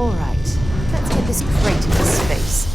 Alright, let's get this crate into space.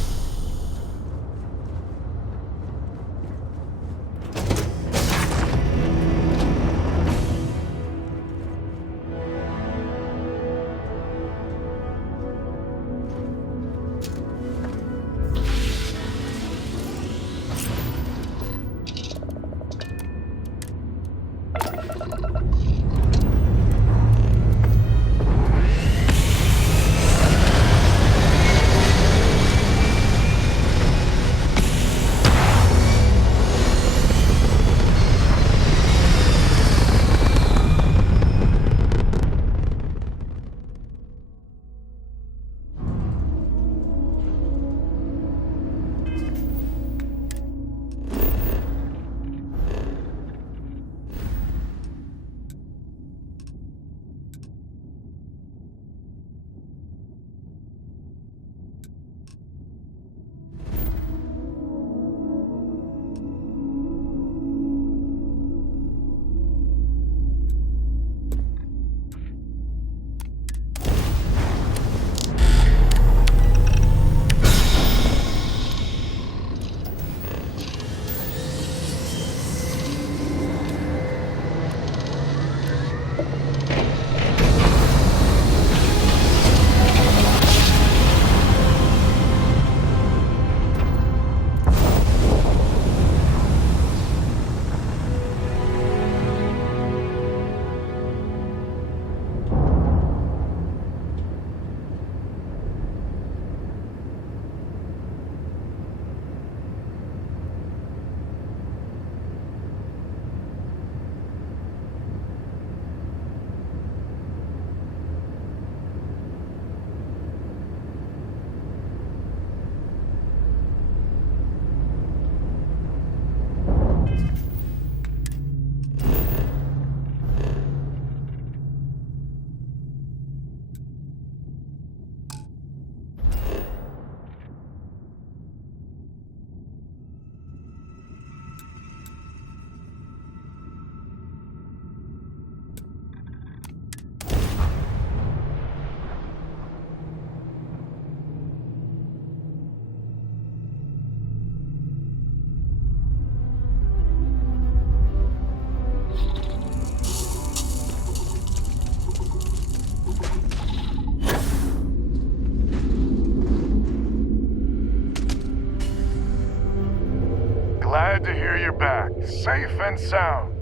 Glad to hear you're back, safe and sound.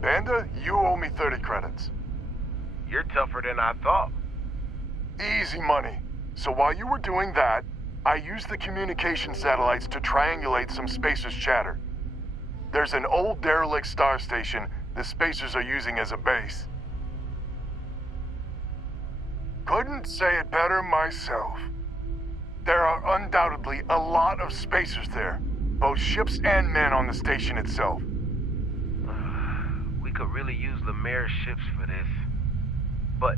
Banda, you owe me 30 credits. You're tougher than I thought. Easy money. So while you were doing that, I used the communication satellites to triangulate some Spacers chatter. There's an old derelict star station the Spacers are using as a base. Couldn't say it better myself. There are undoubtedly a lot of Spacers there, both ships and men on the station itself. We could really use Lemaire's ships for this. But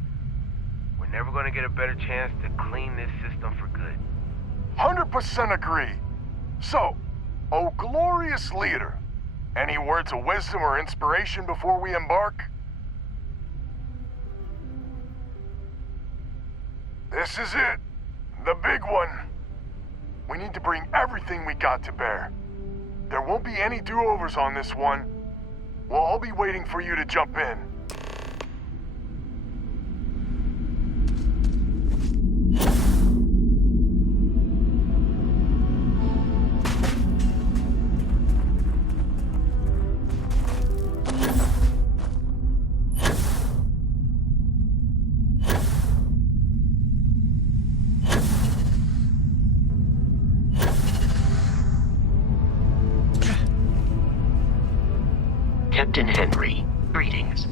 we're never going to get a better chance to clean this system for good. 100% agree. So, oh glorious leader, any words of wisdom or inspiration before we embark? This is it. The big one. We need to bring everything we got to bear. There won't be any do-overs on this one. We'll all be waiting for you to jump in. Captain Henry, greetings.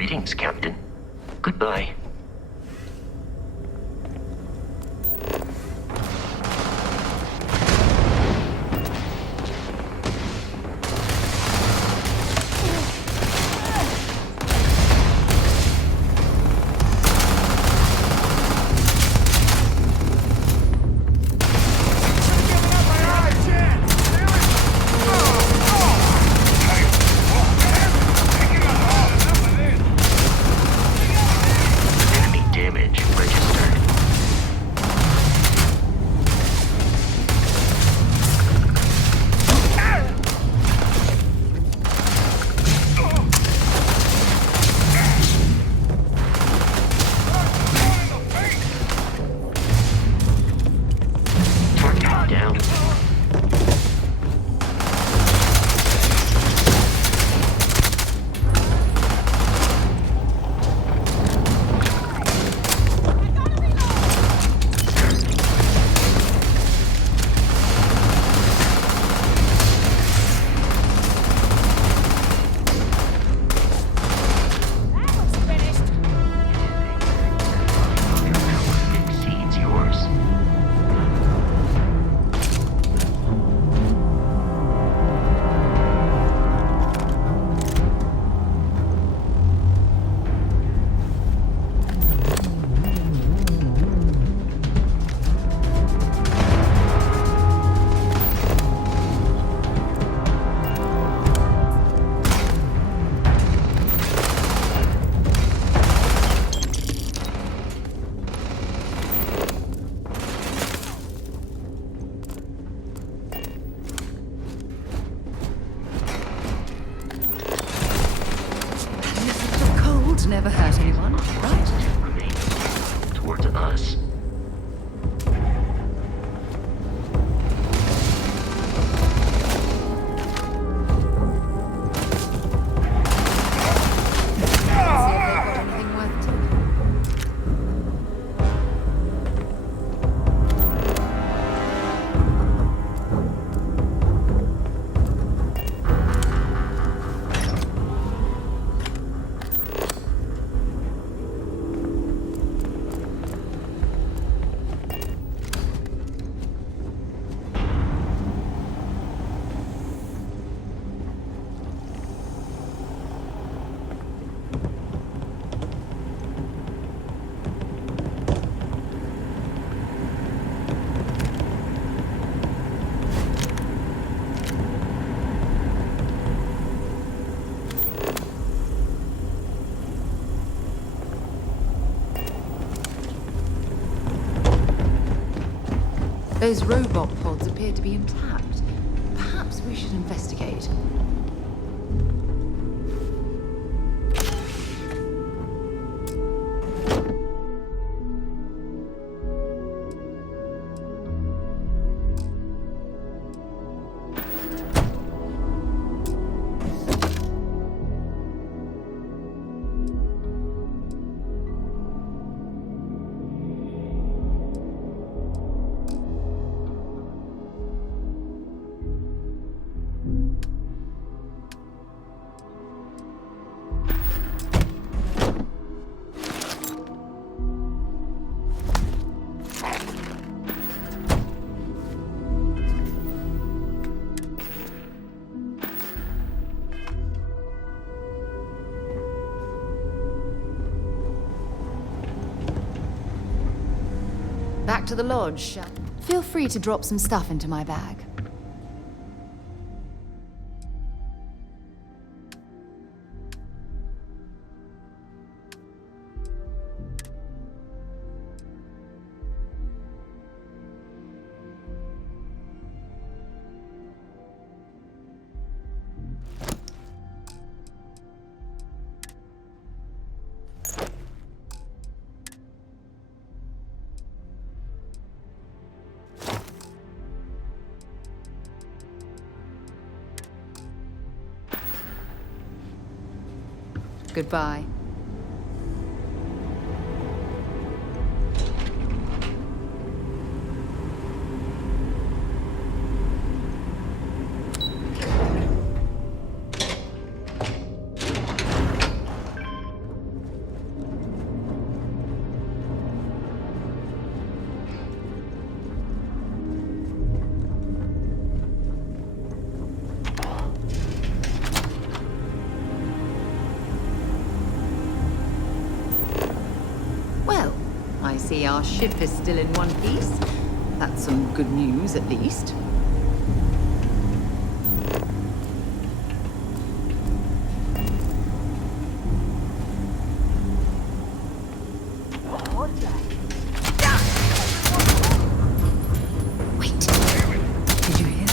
Greetings, Captain. Goodbye. Enemy damage registered. Target down. Their power exceeds yours. The cold never hurt anyone, right? Remain towards us. See if they've got anything worth taking. Those robot pods appear to be intact. Perhaps we should investigate. Back to the lodge, shall we? Feel free to drop some stuff into my bag. Goodbye. see our ship is still in one piece. That's some good news, at least. Wait. Did you hear?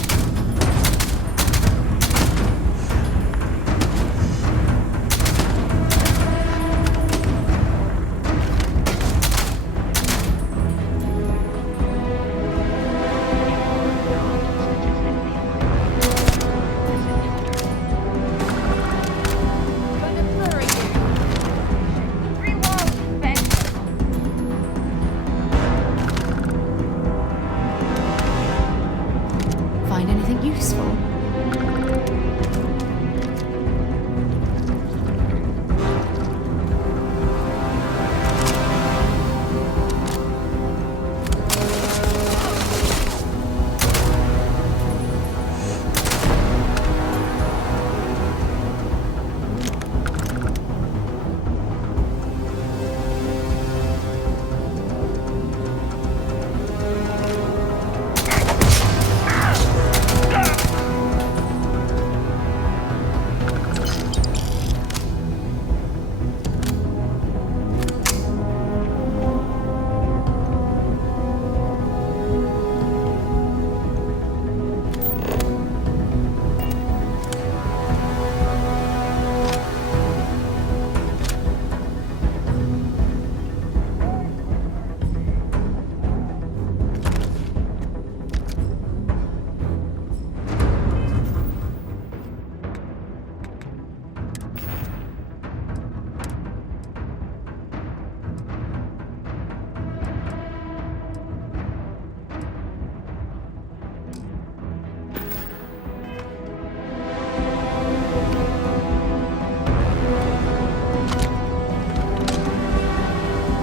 Find anything useful?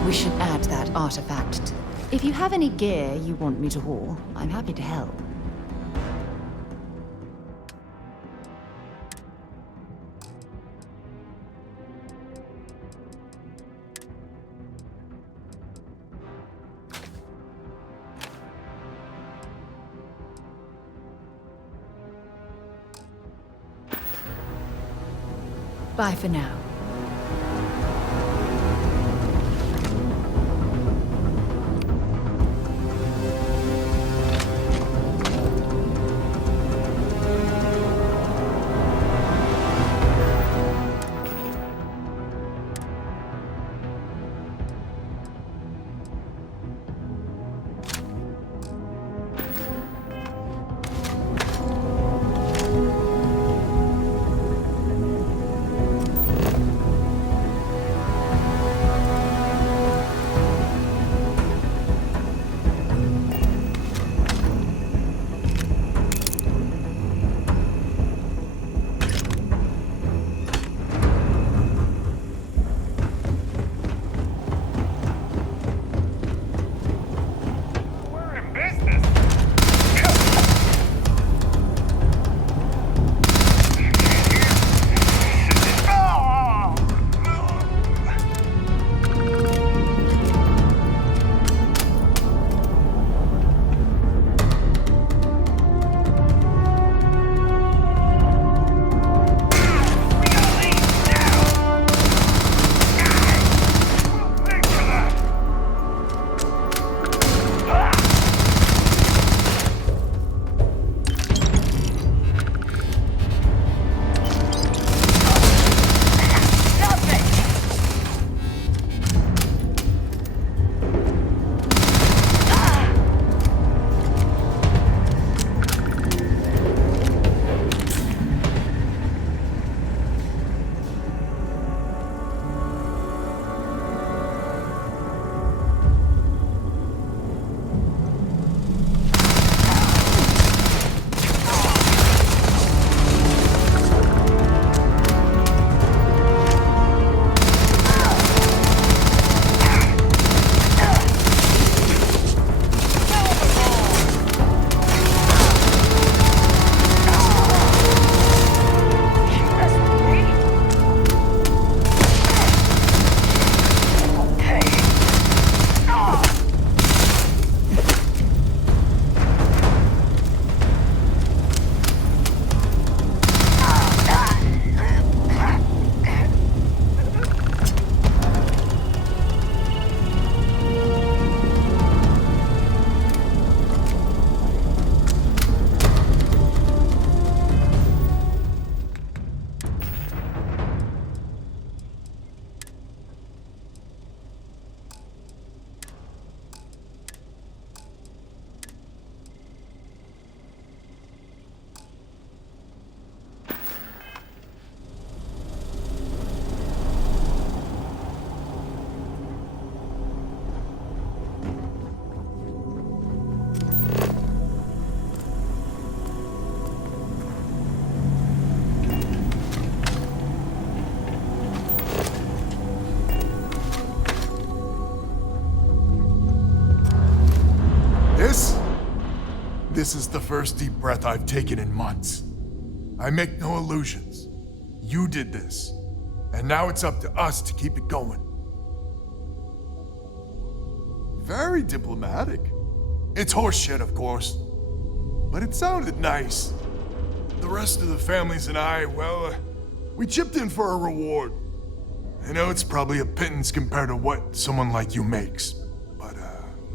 We should add that artifact. If you have any gear you want me to haul, I'm happy to help. Bye for now. this is the first deep breath I've taken in months. I make no illusions. You did this, and now it's up to us to keep it going. Very diplomatic. It's horseshit, of course, but it sounded nice. The rest of the families and I, well, we chipped in for a reward. I know it's probably a pittance compared to what someone like you makes, but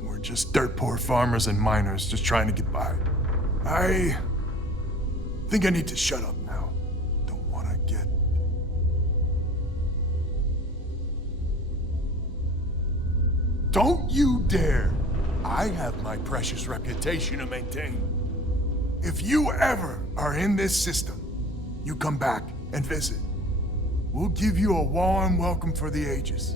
we're just dirt poor farmers and miners just trying to get by. I think I need to shut up now. Don't want to get... Don't you dare! I have my precious reputation to maintain. If you ever are in this system, you come back and visit. We'll give you a warm welcome for the ages.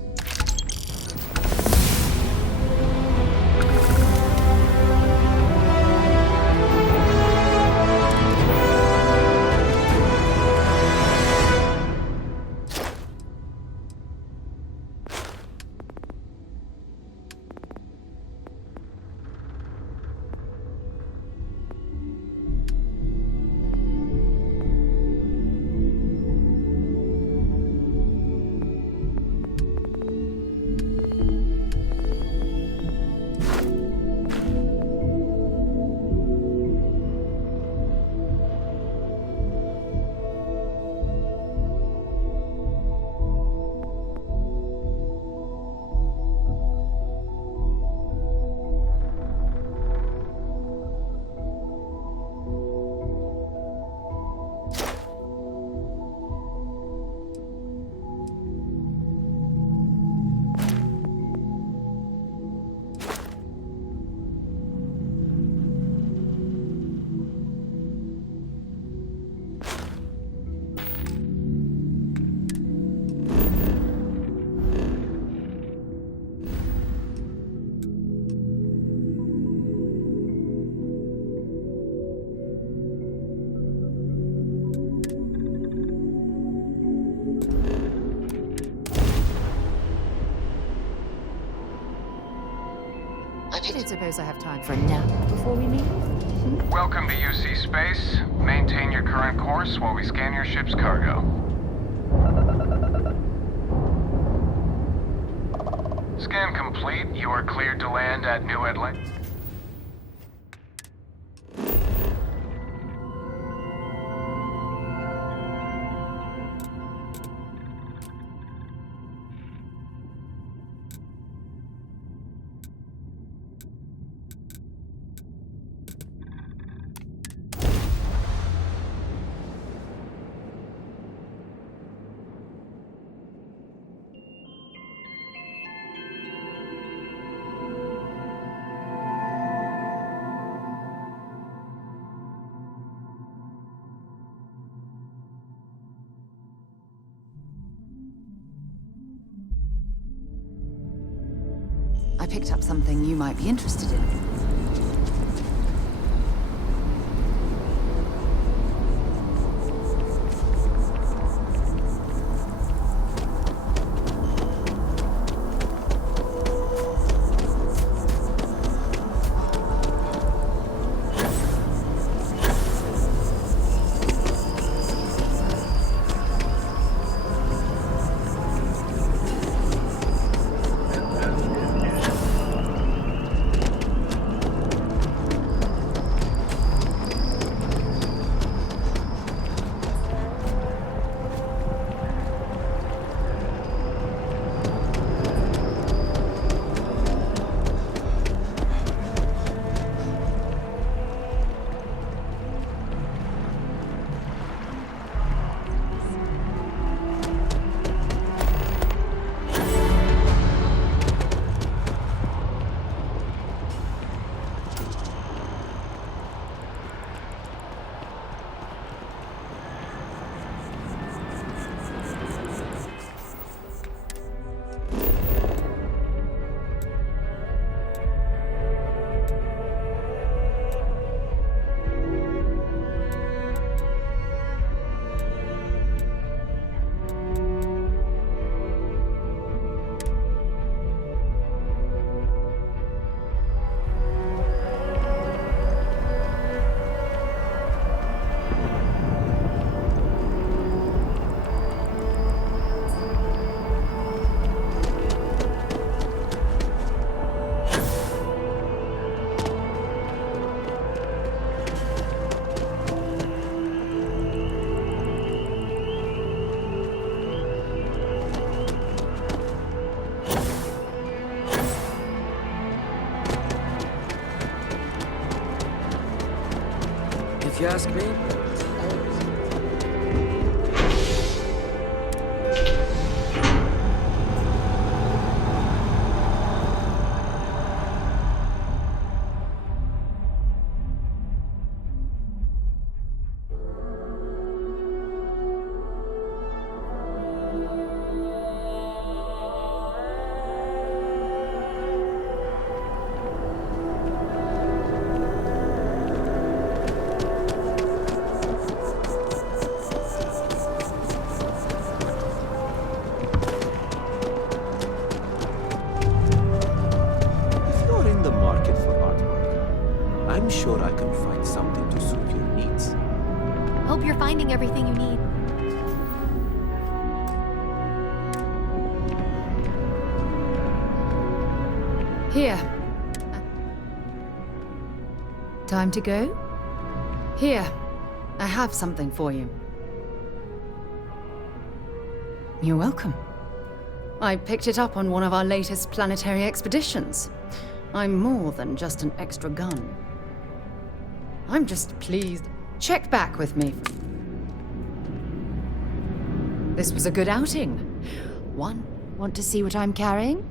I don't suppose I have time for a nap before we leave. Welcome to UC Space. Maintain your current course while we scan your ship's cargo. Scan complete. You are cleared to land at New Atlantis. I picked up something you might be interested in. ask me, if you're in the market for artwork, I'm sure I can find something to suit your needs. Hope you're finding everything you need. Here. Time to go? Here. I have something for you. You're welcome. I picked it up on one of our latest planetary expeditions. I'm more than just an extra gun. I'm just pleased. Check back with me. This was a good outing. Want to see what I'm carrying?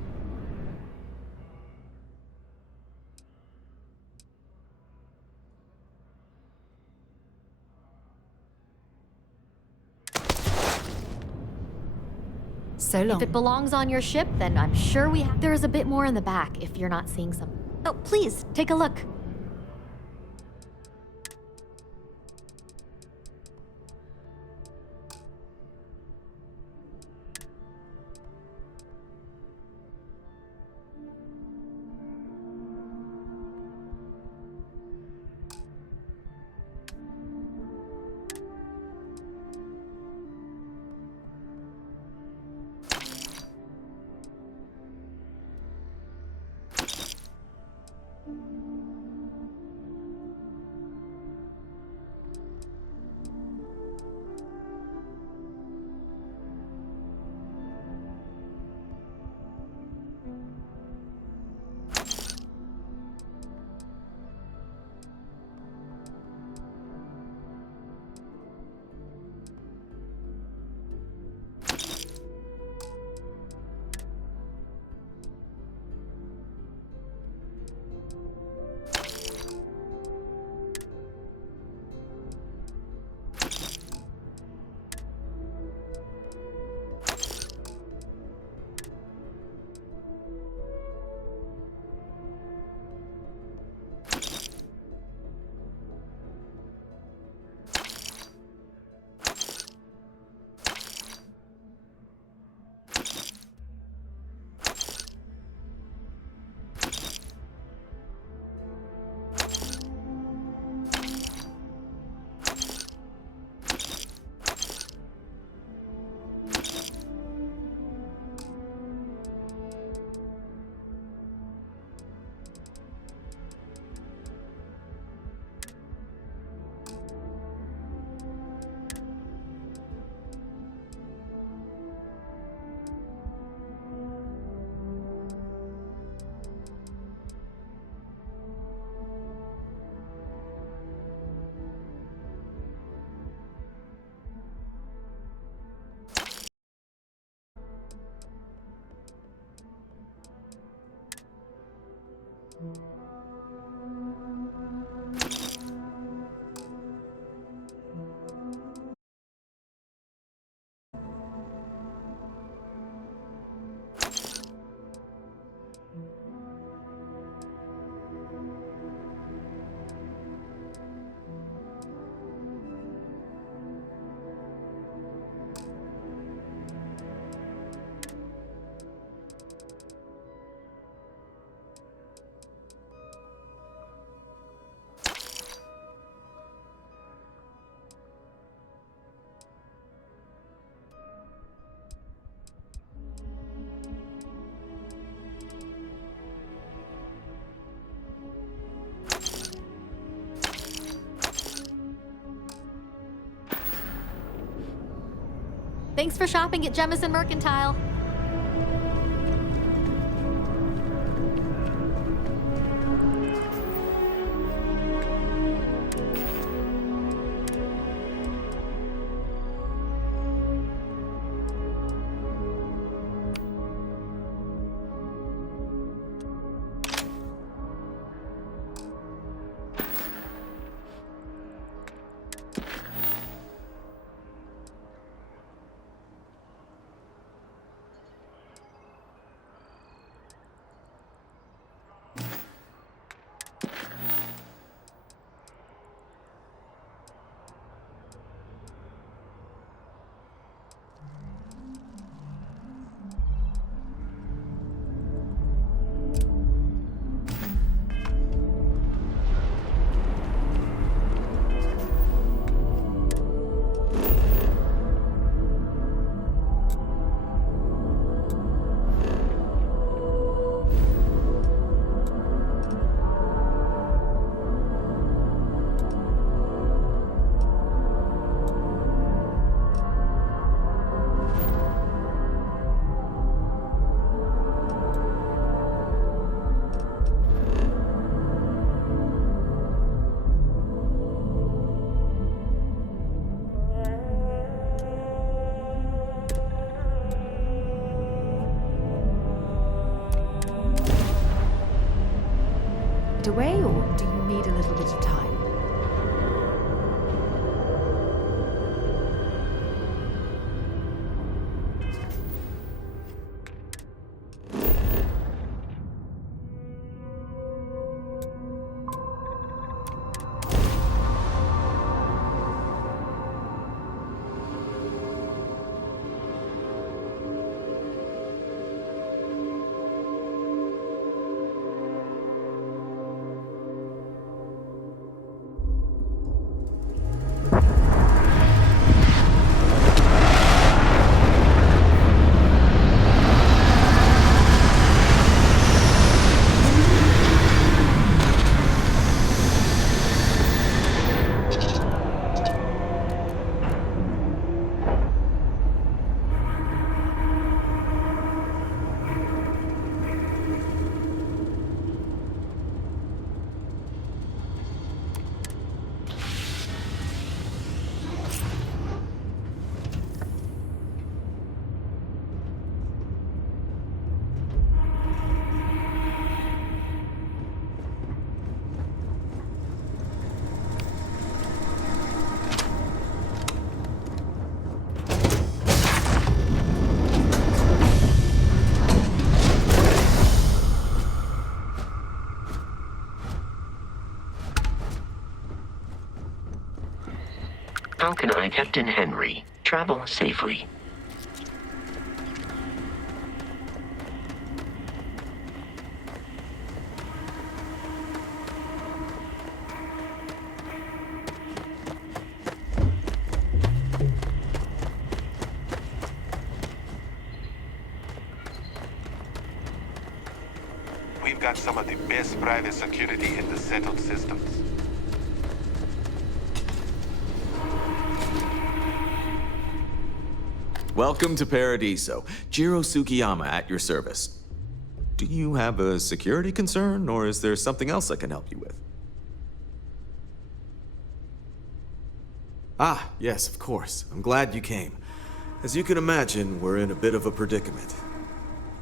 So long. If it belongs on your ship, then I'm sure we have. There's a bit more in the back if you're not seeing some. Oh, please, take a look. Thanks for shopping at Jemison Mercantile. away, or do you need a little bit of time? How can I, Captain Henry, travel safely? We've got some of the best private security in the settled systems. Welcome to Paradiso. Jiro Tsukiyama at your service. Do you have a security concern, or is there something else I can help you with? Ah, yes, of course. I'm glad you came. As you can imagine, we're in a bit of a predicament.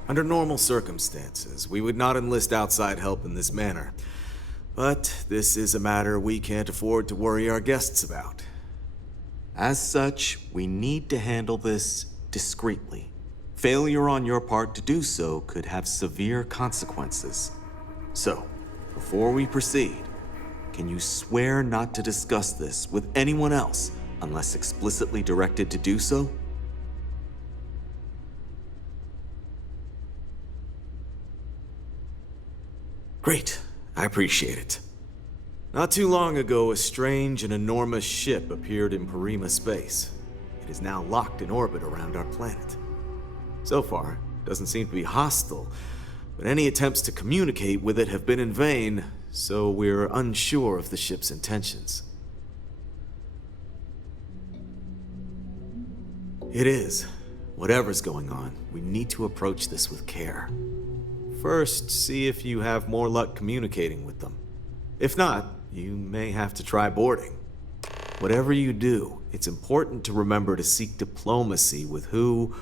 Under normal circumstances, we would not enlist outside help in this manner. But this is a matter we can't afford to worry our guests about. As such, we need to handle this discreetly. Failure on your part to do so could have severe consequences. So, before we proceed, can you swear not to discuss this with anyone else unless explicitly directed to do so? Great. I appreciate it. Not too long ago, a strange and enormous ship appeared in Parima space. It is now locked in orbit around our planet. So far, it doesn't seem to be hostile, but any attempts to communicate with it have been in vain, so we're unsure of the ship's intentions. It is. Whatever's going on, we need to approach this with care. First, see if you have more luck communicating with them. If not, you may have to try boarding. Whatever you do, it's important to remember to seek diplomacy with who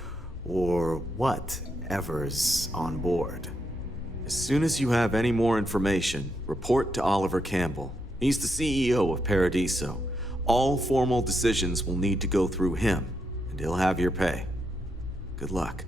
or whatever's on board. As soon as you have any more information, report to Oliver Campbell. He's the CEO of Paradiso. All formal decisions will need to go through him, and he'll have your pay. Good luck.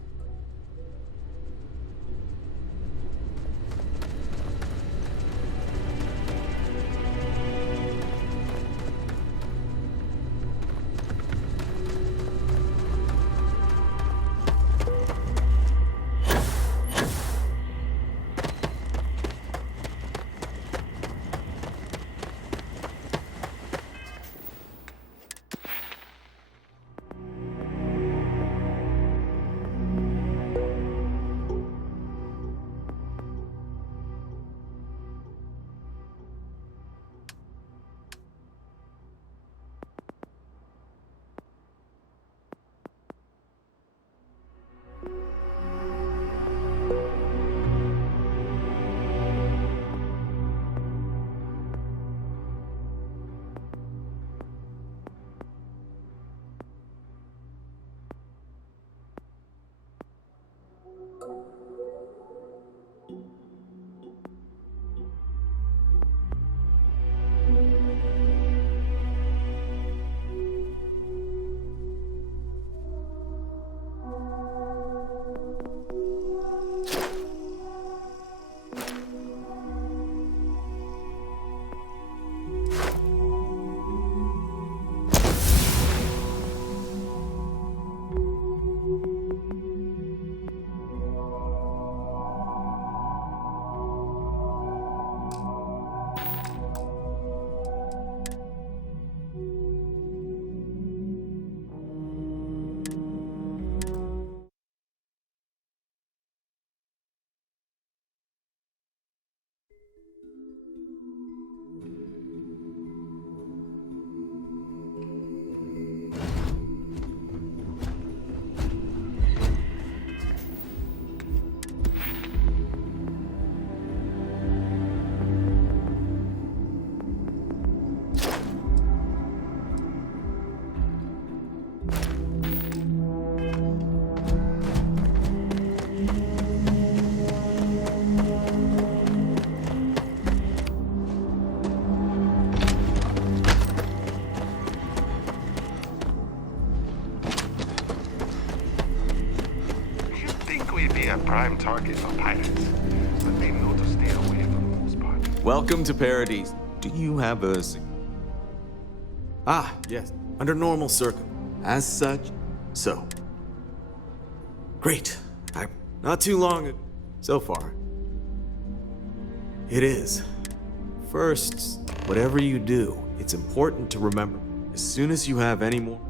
prime target for pirates, but they know to stay away for the most part. Welcome to Paradise. Do you have a... Ah, yes. Under normal circum. As such, so. Great. Not too long so far. It is. First, whatever you do, it's important to remember, as soon as you have any more...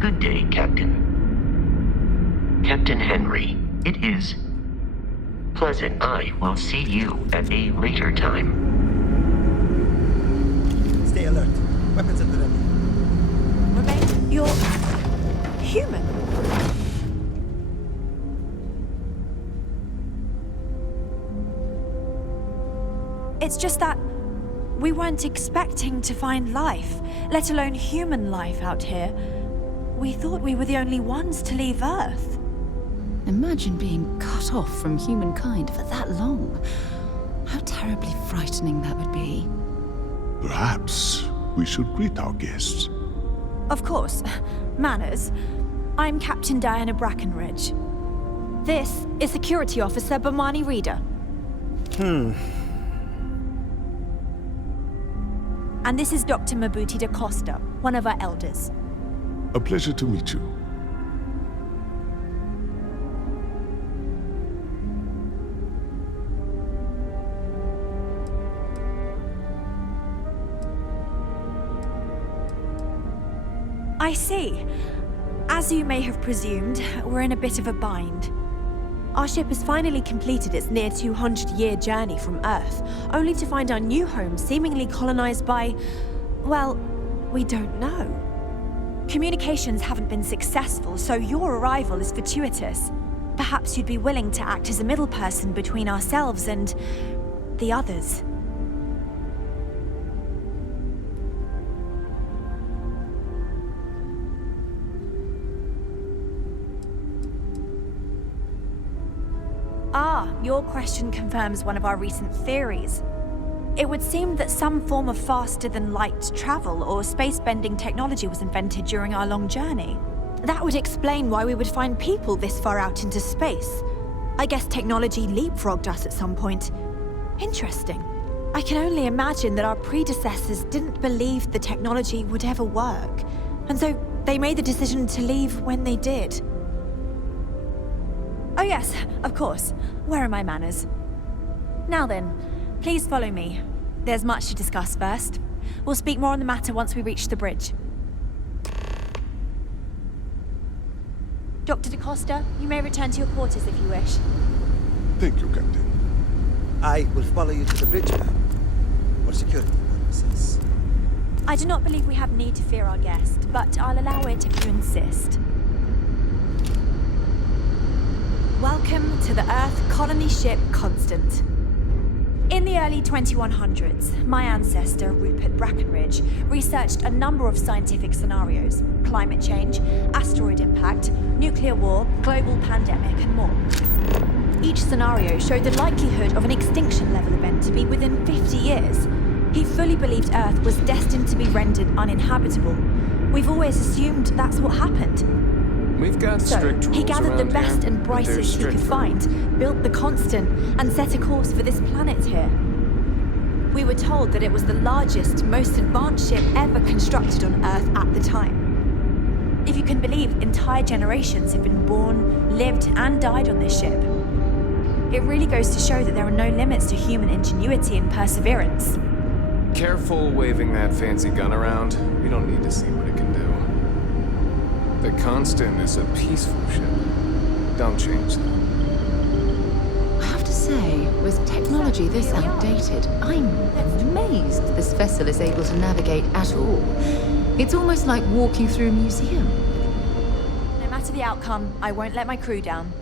Good day, Captain. Captain Henry, it is pleasant. I will see you at a later time. Stay alert. Weapons at the ready. Remain. You're human. It's just that we weren't expecting to find life, let alone human life out here. We thought we were the only ones to leave Earth. Imagine being cut off from humankind for that long. How terribly frightening that would be. Perhaps we should greet our guests. Of course. Manners. I'm Captain Diana Brackenridge. This is Security Officer Bomani Reader. And this is Dr. Mabuti da Costa, one of our elders. A pleasure to meet you. I see. As you may have presumed, we're in a bit of a bind. Our ship has finally completed its near 200-year journey from Earth, only to find our new home seemingly colonized by... well, we don't know. Communications haven't been successful, so your arrival is fortuitous. Perhaps you'd be willing to act as a middle person between ourselves and... the others. Ah, your question confirms one of our recent theories. It would seem that some form of faster-than-light travel or space-bending technology was invented during our long journey. That would explain why we would find people this far out into space. I guess technology leapfrogged us at some point. Interesting. I can only imagine that our predecessors didn't believe the technology would ever work, and so they made the decision to leave when they did. Oh yes, of course. Where are my manners? Now then, please follow me. There's much to discuss first. We'll speak more on the matter once we reach the bridge. Dr. DaCosta, you may return to your quarters if you wish. Thank you, Captain. I will follow you to the bridge, ma'am. For security purposes. I do not believe we have need to fear our guest, but I'll allow it if you insist. Welcome to the Earth colony ship Constant. In the early 2100s, my ancestor, Rupert Brackenridge, researched a number of scientific scenarios: climate change, asteroid impact, nuclear war, global pandemic, and more. Each scenario showed the likelihood of an extinction-level event to be within 50 years. He fully believed Earth was destined to be rendered uninhabitable. We've always assumed that's what happened. We've got strict rules he gathered the around best here, and but they're brightest he strict could for- find, built the Constant, and set a course for this planet here. We were told that it was the largest, most advanced ship ever constructed on Earth at the time. If you can believe, entire generations have been born, lived, and died on this ship. It really goes to show that there are no limits to human ingenuity and perseverance. Careful waving that fancy gun around. We don't need to see what it can do. The Constant is a peaceful ship. Don't change that. I have to say, with technology this outdated, I'm amazed this vessel is able to navigate at all. It's almost like walking through a museum. No matter the outcome, I won't let my crew down.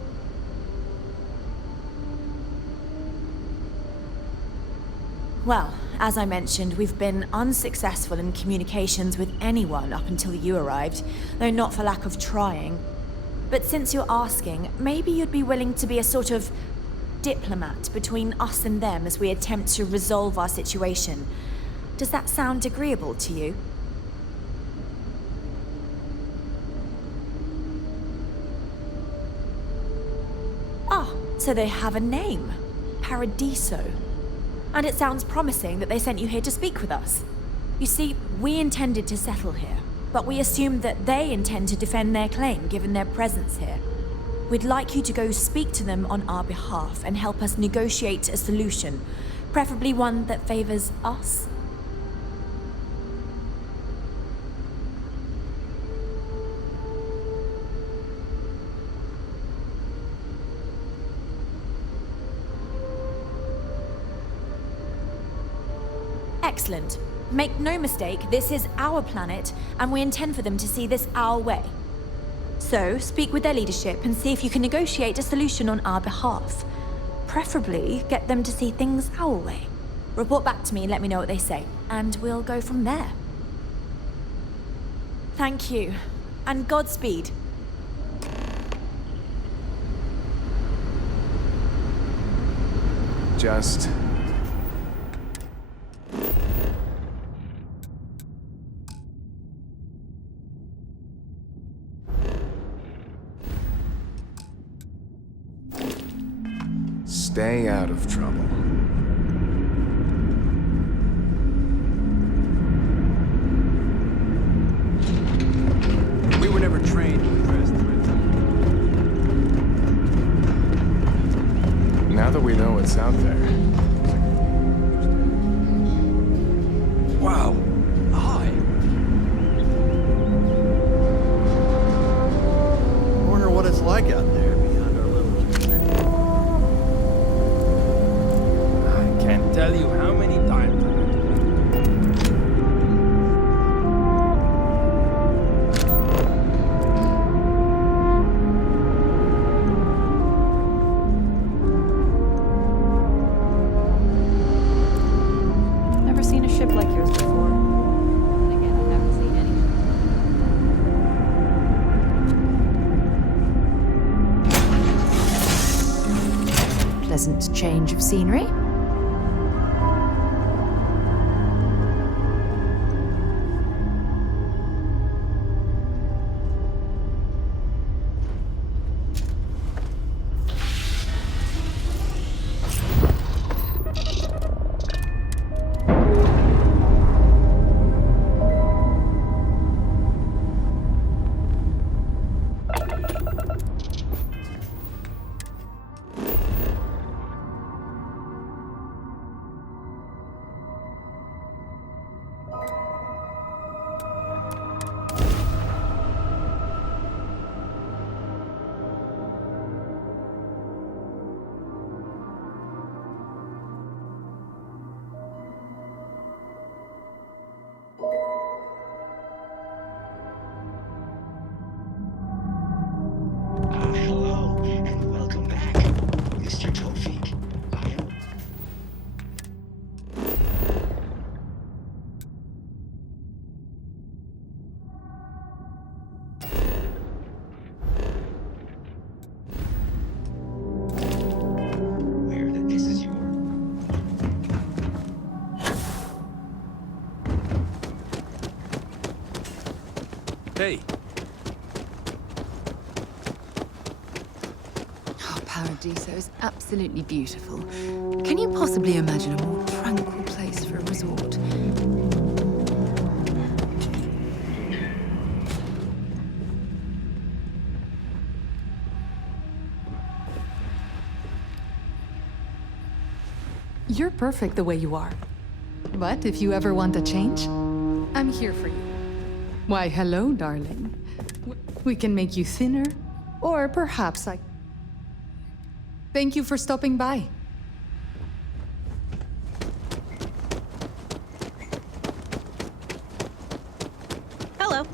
Well, as I mentioned, we've been unsuccessful in communications with anyone up until you arrived, though not for lack of trying. But since you're asking, maybe you'd be willing to be a sort of diplomat between us and them as we attempt to resolve our situation. Does that sound agreeable to you? Ah, so they have a name. Paradiso. And it sounds promising that they sent you here to speak with us. You see, we intended to settle here, but we assumed that they intend to defend their claim given their presence here. We'd like you to go speak to them on our behalf and help us negotiate a solution, preferably one that favors us. Excellent. Make no mistake, this is our planet, and we intend for them to see this our way. So, speak with their leadership and see if you can negotiate a solution on our behalf. Preferably, get them to see things our way. Report back to me and let me know what they say, and we'll go from there. Thank you, and Godspeed. Just... stay out of trouble. We were never trained to address threats. Now that we know what's out there, Wow. Hi. Wonder what it's like out there beyond our little community. I can't tell you how many times Never seen a ship like yours before. And again, I've never seen any ship. Pleasant change of scenery. tea. Oh, Paradiso is absolutely beautiful. Can you possibly imagine a more tranquil place for a resort? You're perfect the way you are. But if you ever want a change, I'm here for you. Why, hello, darling. We can make you thinner, or perhaps I... Thank you for stopping by. Hello.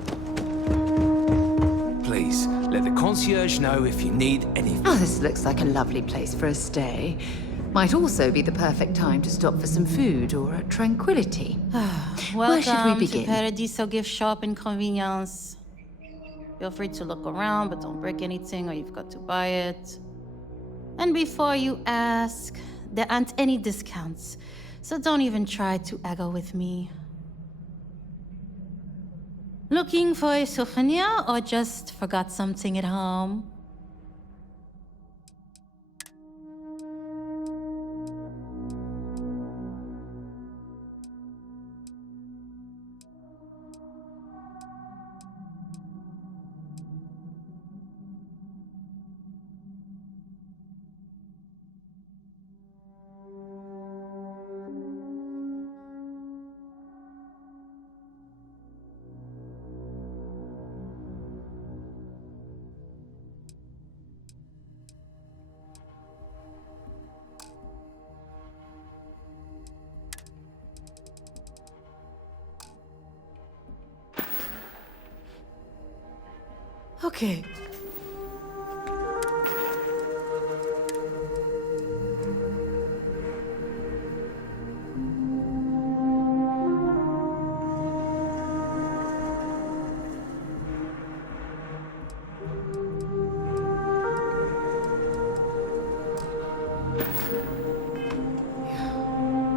Please, let the concierge know if you need anything. Oh, this looks like a lovely place for a stay. Might also be the perfect time to stop for some food or a tranquility. Where should we begin? To Paradiso gift shop and convenience. Feel free to look around, but don't break anything or you've got to buy it. And before you ask, there aren't any discounts, so don't even try to haggle with me. Looking for a souvenir or just forgot something at home? Okay.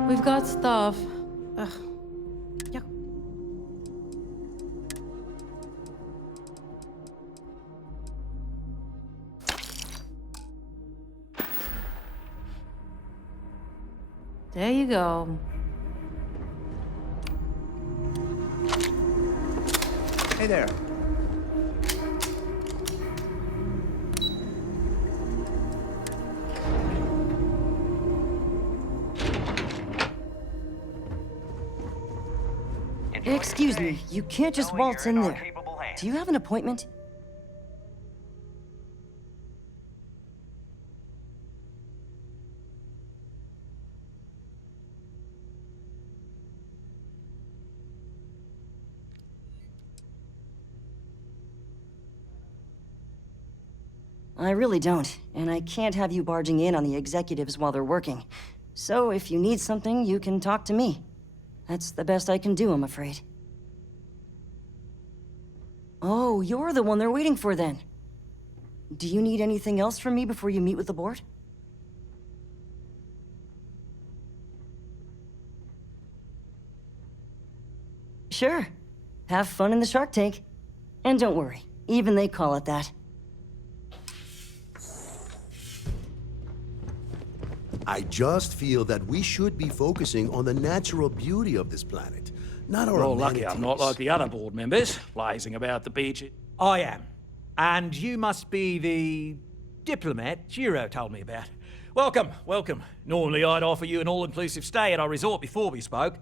We've got stuff. Ugh. Yeah. There you go. Hey there. Excuse me, you can't just waltz in there. Do you have an appointment? I really don't, and I can't have you barging in on the executives while they're working. So if you need something, you can talk to me. That's the best I can do, I'm afraid. Oh, you're the one they're waiting for then. Do you need anything else from me before you meet with the board? Sure. Have fun in the shark tank. And don't worry, even they call it that. I just feel that we should be focusing on the natural beauty of this planet, not our You're lucky amenities. I'm not like the other board members, lazing about the beach. I am. And you must be the diplomat Giro told me about. Welcome, welcome. Normally I'd offer you an all-inclusive stay at our resort before we spoke.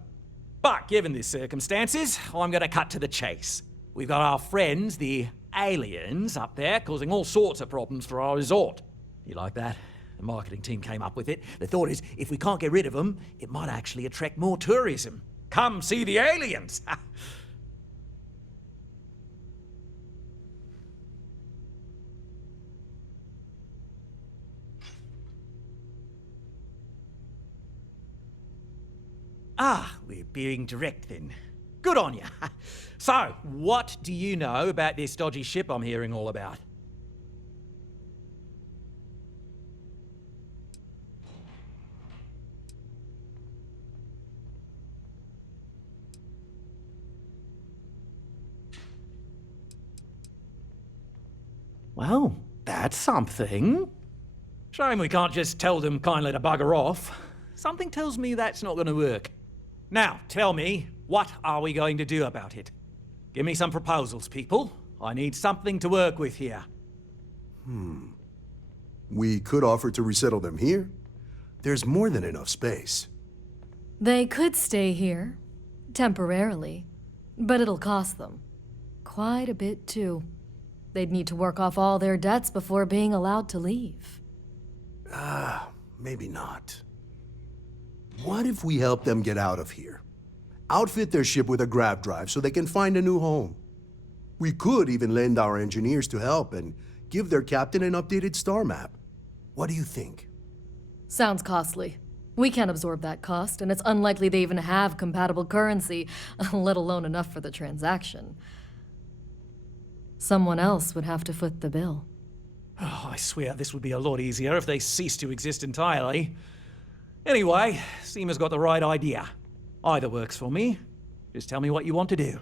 But given the circumstances, I'm going to cut to the chase. We've got our friends, the aliens, up there causing all sorts of problems for our resort. You like that? The marketing team came up with it. The thought is, if we can't get rid of them, it might actually attract more tourism. Come see the aliens! Ah, we're being direct then. Good on you. So, what do you know about this dodgy ship I'm hearing all about? Well, that's something. Shame we can't just tell them kindly to bugger off. Something tells me that's not going to work. Now, tell me, what are we going to do about it? Give me some proposals, people. I need something to work with here. We could offer to resettle them here. There's more than enough space. They could stay here, temporarily, but it'll cost them. Quite a bit, too. They'd need to work off all their debts before being allowed to leave. Maybe not. What if we help them get out of here? Outfit their ship with a grav drive so they can find a new home. We could even lend our engineers to help and give their captain an updated star map. What do you think? Sounds costly. We can't absorb that cost, and it's unlikely they even have compatible currency, let alone enough for the transaction. Someone else would have to foot the bill. Oh, I swear this would be a lot easier if they ceased to exist entirely. Anyway, Seema's got the right idea. Either works for me. Just tell me what you want to do.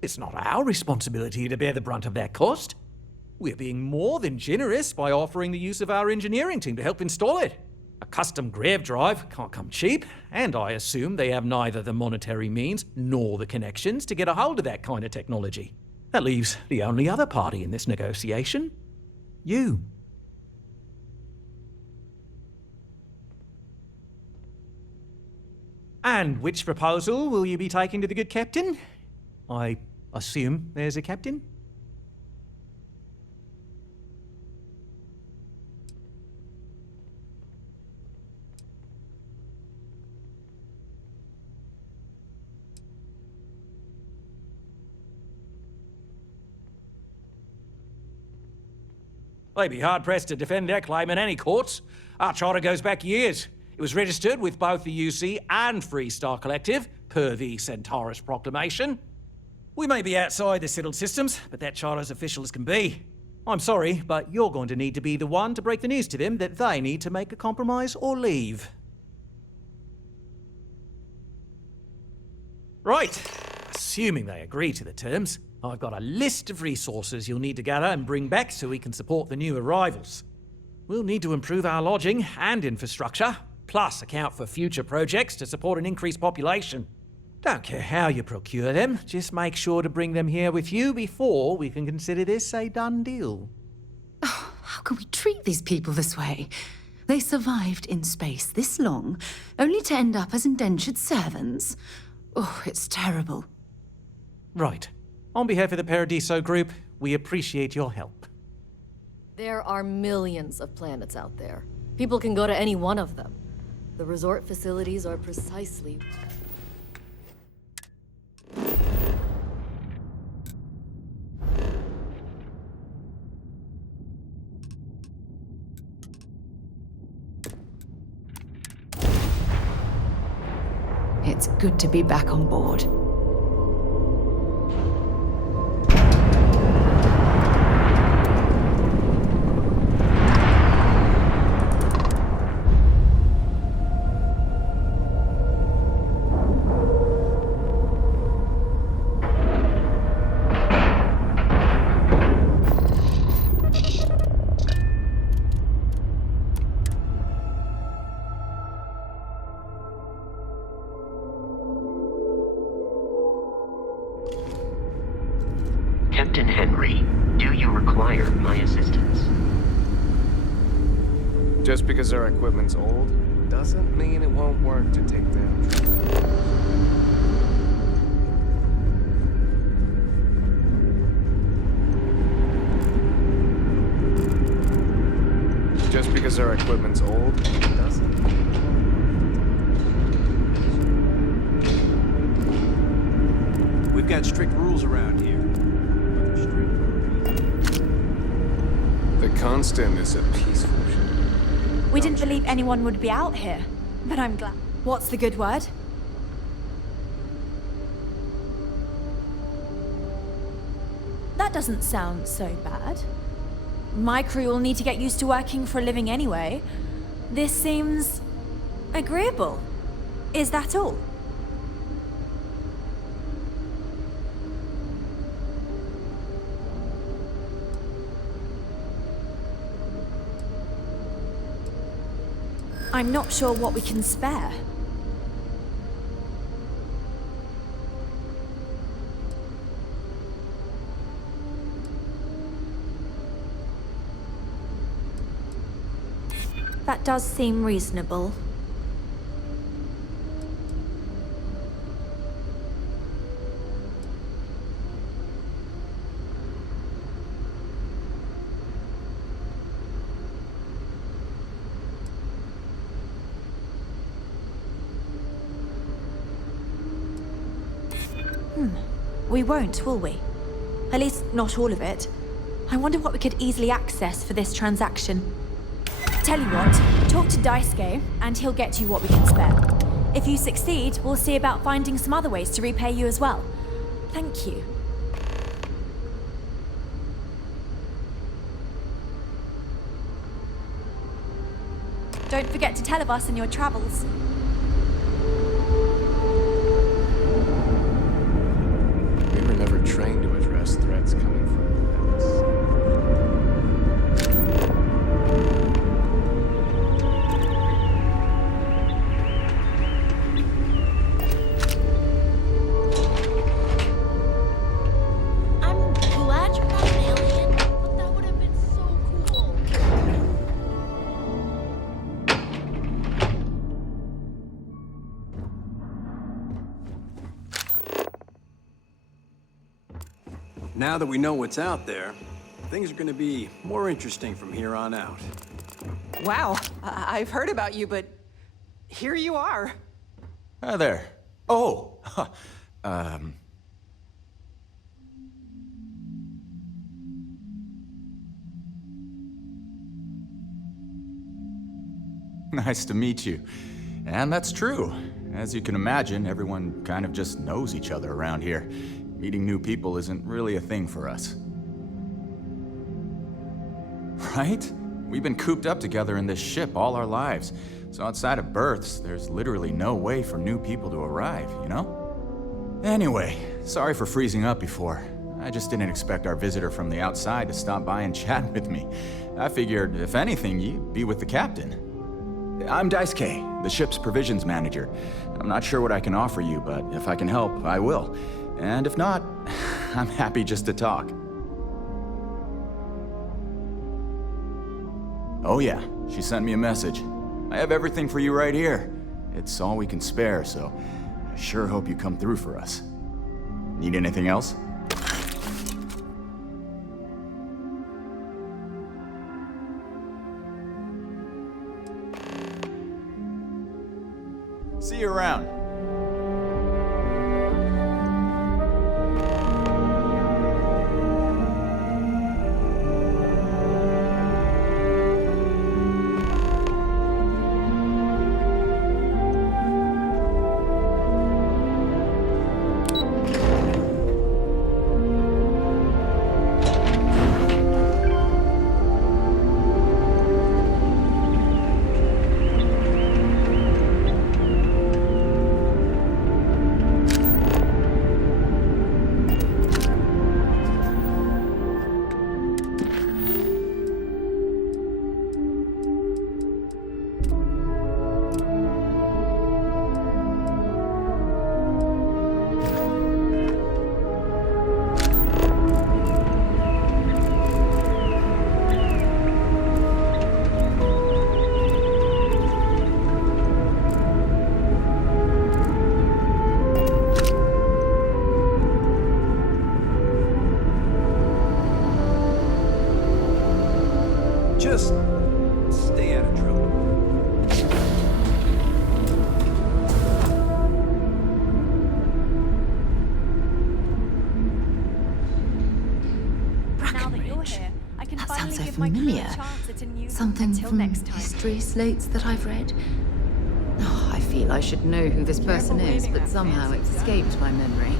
It's not our responsibility to bear the brunt of that cost. We're being more than generous by offering the use of our engineering team to help install it. A custom grav drive can't come cheap, and I assume they have neither the monetary means nor the connections to get a hold of that kind of technology. That leaves the only other party in this negotiation. You. And which proposal will you be taking to the good captain? I assume there's a captain? They'd be hard-pressed to defend their claim in any courts. Our charter goes back years. It was registered with both the UC and Free Star Collective, per the Centaurus Proclamation. We may be outside the settled systems, but that charter's official as can be. I'm sorry, but you're going to need to be the one to break the news to them that they need to make a compromise or leave. Right. Assuming they agree to the terms, I've got a list of resources you'll need to gather and bring back so we can support the new arrivals. We'll need to improve our lodging and infrastructure, plus account for future projects to support an increased population. Don't care how you procure them, just make sure to bring them here with you before we can consider this a done deal. Oh, how can we treat these people this way? They survived in space this long, only to end up as indentured servants. Oh, it's terrible. Right. On behalf of the Paradiso Group, we appreciate your help. There are millions of planets out there. People can go to any one of them. The resort facilities are precisely... It's good to be back on board. Captain Henry, do you require my assistance? Just because our equipment's old, doesn't mean it won't work to take down. Just because our equipment's old, doesn't mean... We've got strict rules around here. The Constant is a peaceful ship. We didn't believe anyone would be out here, but I'm glad. What's the good word? That doesn't sound so bad. My crew will need to get used to working for a living anyway. This seems agreeable. Is that all? I'm not sure what we can spare. That does seem reasonable. We won't, will we? At least not all of it. I wonder what we could easily access for this transaction. Tell you what, talk to Daisuke, and he'll get you what we can spare. If you succeed, we'll see about finding some other ways to repay you as well. Thank you. Don't forget to tell of us in your travels. We were never trained to address threats coming from within I'm glad you're not an alien, but that would have been so cool. Now that we know what's out there, things are gonna be more interesting from here on out. Wow, I've heard about you, but here you are. Hi there. Oh, Nice to meet you. And that's true. As you can imagine, everyone kind of just knows each other around here. Meeting new people isn't really a thing for us. Right? We've been cooped up together in this ship all our lives. So outside of births, there's literally no way for new people to arrive, you know? Anyway, sorry for freezing up before. I just didn't expect our visitor from the outside to stop by and chat with me. I figured, if anything, you'd be with the captain. I'm Daisuke, the ship's provisions manager. I'm not sure what I can offer you, but if I can help, I will. And if not, I'm happy just to talk. Oh yeah, she sent me a message. I have everything for you right here. It's all we can spare, so I sure hope you come through for us. Need anything else? See you around. Just stay out of trouble. That sounds so familiar. Something from history slates that I've read. Oh, I feel I should know who this person is, but somehow it's escaped my memory.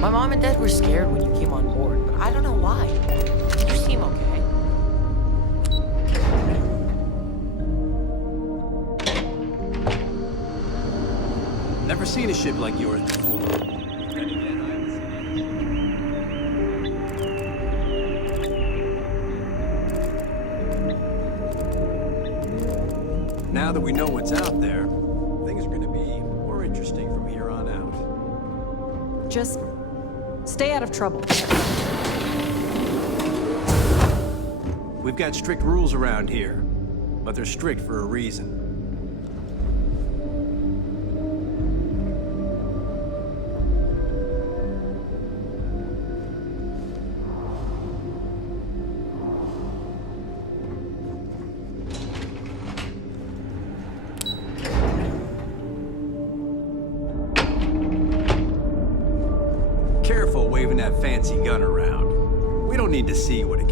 My mom and dad were scared when you came on board, but I don't know why. You seem okay. Never seen a ship like yours before. Now that we know what's out there, things are going to be more interesting from here on out. Just stay out of trouble. We've got strict rules around here, but they're strict for a reason. Careful waving that fancy gun around. We don't need to see what it